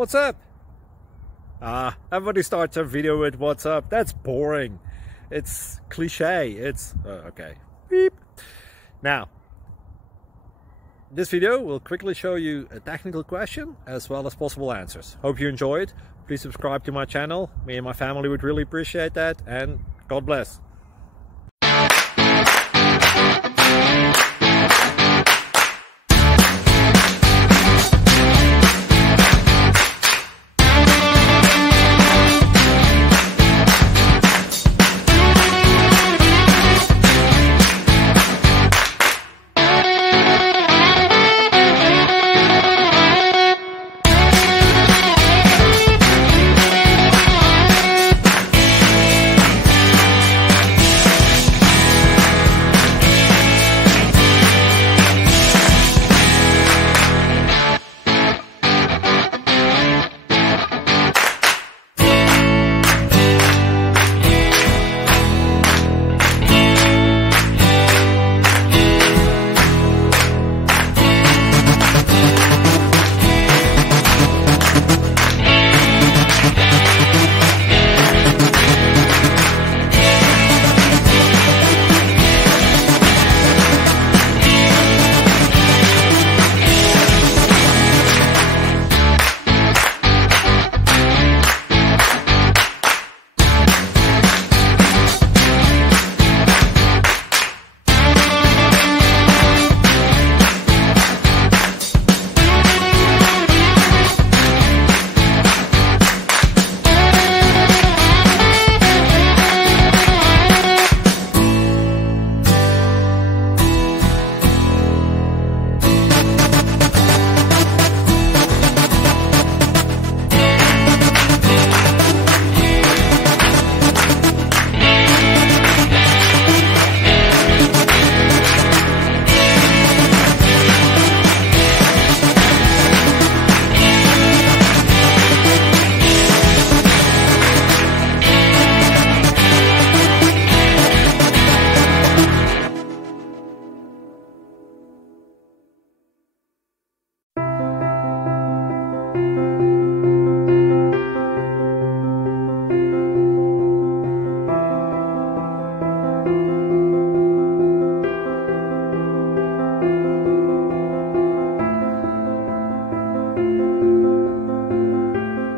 What's up? Everybody starts a video with what's up. That's boring. It's cliche. It's okay. Beep. Now, this video will quickly show you a technical question as well as possible answers. Hope you enjoyed. Please subscribe to my channel. Me and my family would really appreciate that, and God bless.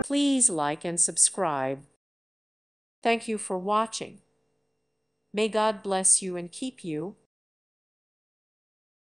Please like and subscribe. Thank you for watching. May God bless you and keep you.